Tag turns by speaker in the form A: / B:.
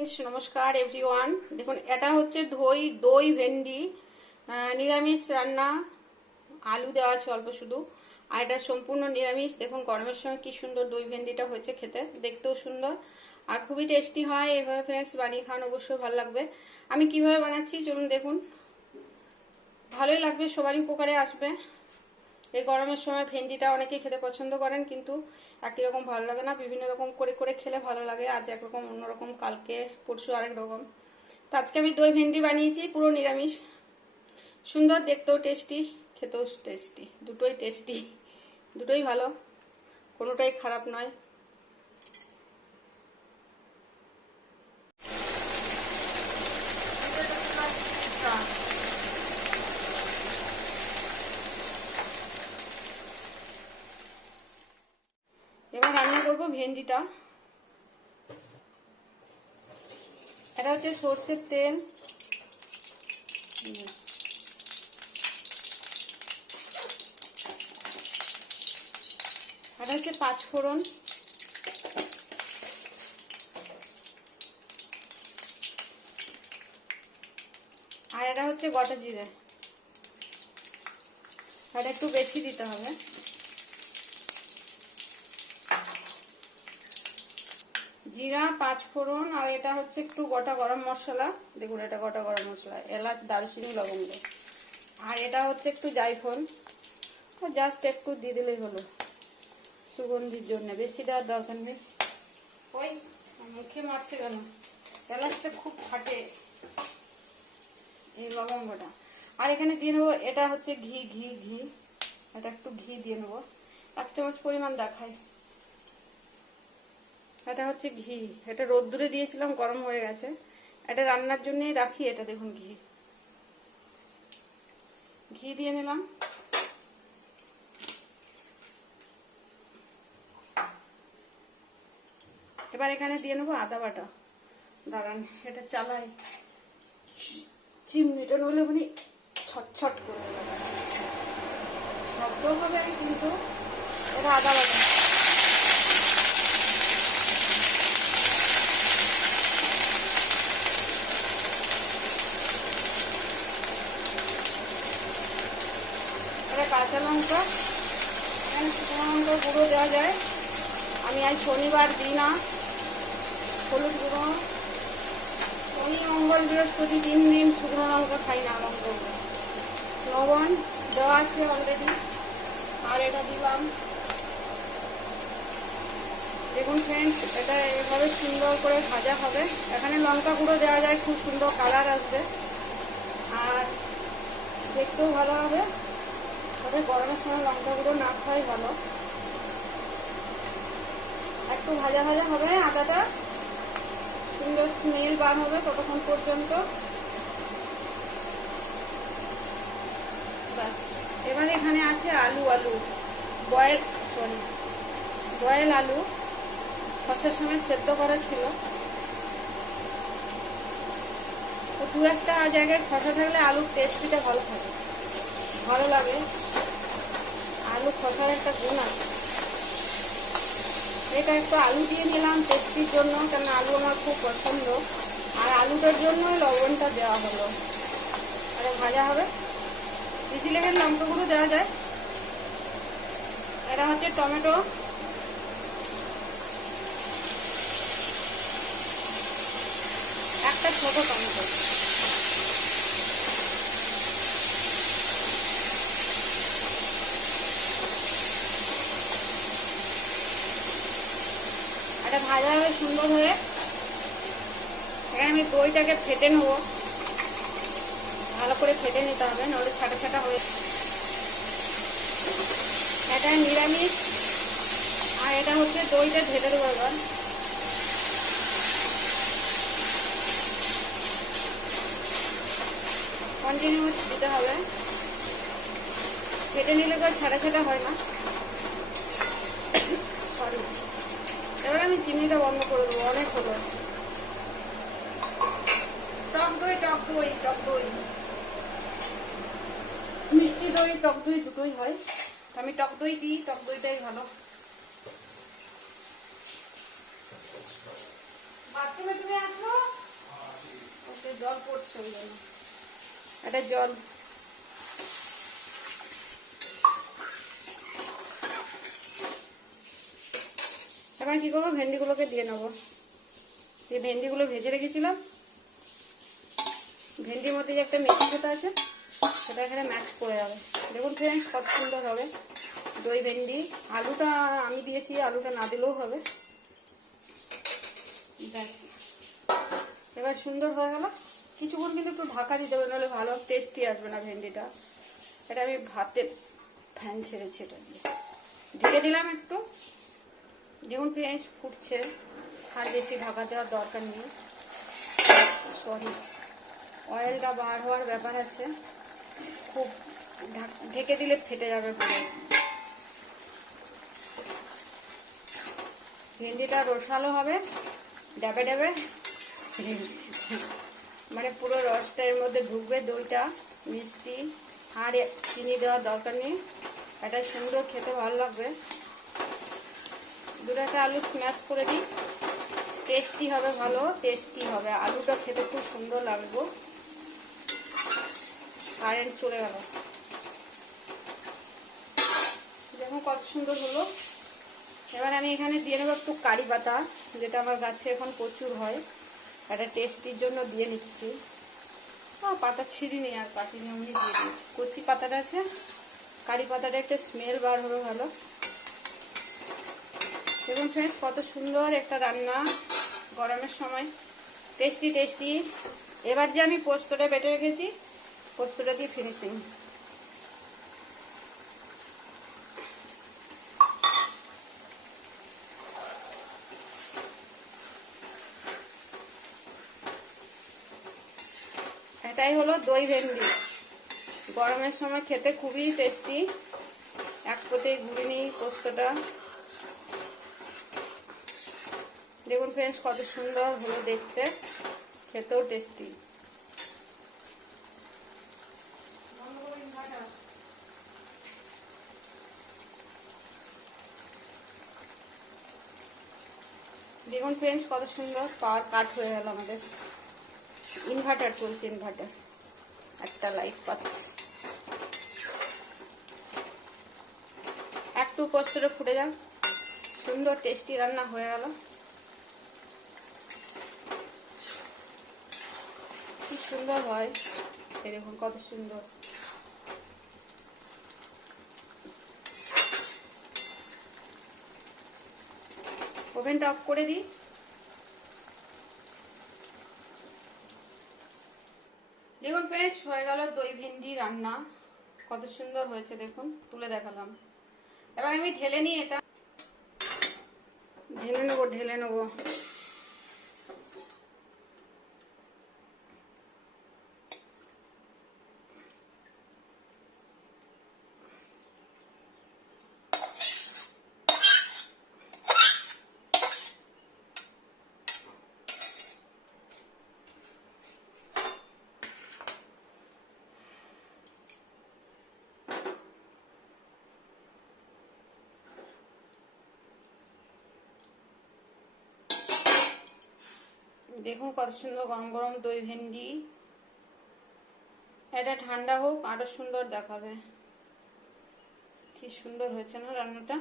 A: Friends নমস্কার everyone দেখুন, এটা হচ্ছে দই দই, ভেন্ডি নিরামিষ রান্না। আলু দেওয়া আছে অল্প শুধু। আর এটা সম্পূর্ণ নিরামিষ। দেখুন, গরমের সময় কি সুন্দর দই, ভেন্ডিটা হয়েছে খেতে। দেখতেও সুন্দর। আর খুবই টেস্টি হয়। এভাবে ফ্রেন্ডস বানিয়ে খাওয়ানো অবশ্যই ভালো লাগবে। আমি কীভাবে বানাচ্ছি? চলুন দেখুন। ভালোই লাগবে, সবারই উপকারে আসবে। এই গরমের সময় ভেন্ডিটা অনেকেই খেতে পছন্দ করেন, কিন্তু একই রকম ভালো লাগে না। বিভিন্ন রকম করে করে খেলে ভালো লাগে, আজ একরকম, অন্যরকম, কালকে, পরশু আরেক রকম। তো আজকে আমি দই ভেন্ডি বানিয়েছি, পুরো নিরামিষ। সুন্দর, দেখতেও টেস্টি খেতেও টেস্টি দুটোই টেস্টি দুটোই ভালো, কোনোটাই খারাপ নয় এবার রান্না করব ভেন্ডিটা। এটা হচ্ছে সর্ষের তেল। এটা হচ্ছে পাঁচ ফোড়ন আর এটা হচ্ছে গোটা জিরে। এটা একটু বেশি দিতে হবে। জিরা পাঁচ ফোড়ন আর এটা হচ্ছে একটু গোটা গরম মশলা। দেখুন, এটা গোটা গরম মশলা, এলাচ, দারুচিনি, লবঙ্গ। আর এটা হচ্ছে একটু জায়ফল। জাস্ট একটু দিয়ে দিলেই হলো। সুগন্ধির জন্য। বেশি দেওয়ার দরকার নেই। ওই, মুখে মারছে কেন? এলাচটা খুব ফাটে। এই লবঙ্গটা। আর এখানে দিয়ে নেব, এটা হচ্ছে ঘি ঘি ঘি। এটা একটু ঘি দিয়ে নেব। এক চামচ পরিমাণ দেখায় এটা হচ্ছে ঘি। এটা রোদ্দুরে দিয়েছিলাম, গরম হয়ে গেছে। এটা রান্নার জন্যই রাখি, এটা দেখুন ঘি। ঘি দিয়ে নিলাম। এবার এখানে দিয়ে নেব আদা বাটা। দাঁড়ান, এটা চালাই। চিমনিটা নইলে উনি ছটছট করে। শব্দ হবে কিন্তু। এটা আদা বাটা। কাঁচা লঙ্কা এখানে শুকনো লঙ্কা গুঁড়ো দেওয়া যায়। আমি আজ শনিবার দিই না। হলুদ গুঁড়ো। শনি মঙ্গল বৃহস্পতি তিন দিন শুকনো লঙ্কা খাই না, লঙ্কা লবণ দেওয়া আছে অলরেডি আর এটা দিলাম। দেখুন ফ্রেন্ডস এটা এভাবে সুন্দর করে ভাজা হবে। এখানে লঙ্কা গুঁড়ো দেওয়া যায়, খুব সুন্দর কালার আসবে। আর দেখতেও ভালো হবে। তবে গরমের সময় লঙ্কা গুঁড়ো না খাওয়াই ভালো। একটু ভাজা ভাজা হবে, আদাটা। সুন্দর স্মেল বার হবে ততক্ষণ পর্যন্ত। ব্যাস। এবার এখানে আছে আলু আলু। বয়েল সরি বয়েল আলু। খসার সময় সেদ্ধ করা ছিল। দু একটা জায়গায় খসা থাকলে আলুর টেস্টিটা ভালো থাকে। ভালো লাগে। আলু খসার একটা গুণ আছে। এটা একটু আলু দিয়ে দিলাম টেস্টির জন্য, কেন আলু আমার খুব পছন্দ। আর আলুটার জন্য লবণটা দেওয়া হলো। আরে ভাজা হবে। বেশি লেগের লঙ্কা গুঁড়ো দেওয়া যায়। এটা হচ্ছে টমেটো। একটা ছোট টমেটো। ভাজা হবে সুন্দর হয়ে, এখানে আমি দইটাকে ফেটে নেব। ভালো করে ফেটে নিতে হবে নাহলে ছাটা ছাটা হয়ে এটা নিরামিষ, আর এটা হচ্ছে দইটা ঢেলে দেবো এবার। কন্টিনিউ দিতে হবে। ফেটে নিলে তো ছাটা ছাটা হয় না সরি এবার আমি চিনিটা বন্ধ করে দেবো অনেক হলো। টক দই টক দই টক দই। মিষ্টি দই টক দই দুটোই হয়। আমি টক দই দিই টক দইটাই ভালো। বাথরুমে তুমি আসো? জল পড়ছে ওই জন্য। এটা জল এবার কি করব? ভেন্ডিগুলোকে দিয়ে নেব। যে ভেন্ডিগুলো ভেজে রেখেছিলাম। ভেন্ডির মধ্যে যে একটা মেথি পোতা আছে, সেটা এখানে ম্যাচ করে যাবে দেখুন ফ্রেন্ডস কত সুন্দর হবে। দই ভেন্ডি, আলুটা আমি দিয়েছি, আলুটা না দিলেও হবে। ব্যাস। এবার সুন্দর হয়ে গেল। কিছুক্ষণ কিন্তু একটু ঢাকা দিতে হবে, নাহলে ভালো টেস্টি আসবে না ভেন্ডিটা। এটা আমি ভাতে ফ্যান ছেড়েছি এটা দিয়ে। ঢেকে দিলাম একটু। যেমন পেঁয়াজ ফুটছে, আর বেশি ঢাকা দেওয়ার দরকার নেই। সরি। অয়েলটা বার হওয়ার ব্যাপার আছে। খুব ঢাক- দিলে ফেটে যাবে পুরো। ভেন্ডিটা রসালো হবে ডাবে ডাবে মানে পুরো রসটা এর মধ্যে ঢুকবে, দইটা, মিষ্টি, আর চিনি দেওয়ার দরকার নেই। এটা সুন্দর খেতে ভালো লাগবে। দুটো একটা আলু স্ম্যাশ করে দিই। টেস্টি হবে ভালো টেস্টি হবে। আলুটা খেতে খুব সুন্দর লাগবে। কারেন্ট চলে গেল। দেখুন কত সুন্দর হলো। এবার আমি এখানে দিয়ে নেব একটু কারি পাতা, যেটা আমার গাছে এখন প্রচুর হয়। একটা টেস্টির জন্য দিয়ে নিচ্ছি। পাতা ছিঁড়িনি আর পাতিনি এমনি দিয়ে দিচ্ছি কচি পাতাটা আছে, কারি পাতাটা একটা স্মেল বার হবে ভালো। দেখুন ফ্রেন্ডস কত সুন্দর একটা রান্না গরমের সময়। টেস্টি টেস্টি এবার যে আমি পোস্তটা বেটে রেখেছি, পোস্তটা দিয়ে ফিনিশিং এটাই হলো দই ভেন্ডি। গরমের সময় খেতে খুবই টেস্টি এক পোতেই ঘুরে নিই পোস্তটা। দেখুন ফ্রেন্ডস কত সুন্দর হলো দেখতে। খেতেও টেস্টি দেখুন ফ্রেন্ডস কত সুন্দর পাওয়ার কাট হয়ে গেল আমাদের। ইনভার্টার চলছে ইনভার্টার একটা লাইট পাচ্ছে। একটু পোস্তটা ফুটে যান সুন্দর টেস্টি রান্না হয়ে গেল। সুন্দর হয়। দেখুন, কত সুন্দর। ওভেনটা অফ করে দিই। দেখুন ফ্রেন্ডস হয়ে গেল দই ভেন্ডি রান্না। কত সুন্দর হয়েছে, দেখুন, তুলে দেখালাম। এবার আমি ঢেলে নিই এটা। ঢেলে নেব ঢেলে নেব। দেখুন কত সুন্দর গরম গরম দই ভেন্ডি। এটা ঠান্ডা হোক, আরও সুন্দর দেখাবে। কি সুন্দর হয়েছে না রান্নাটা?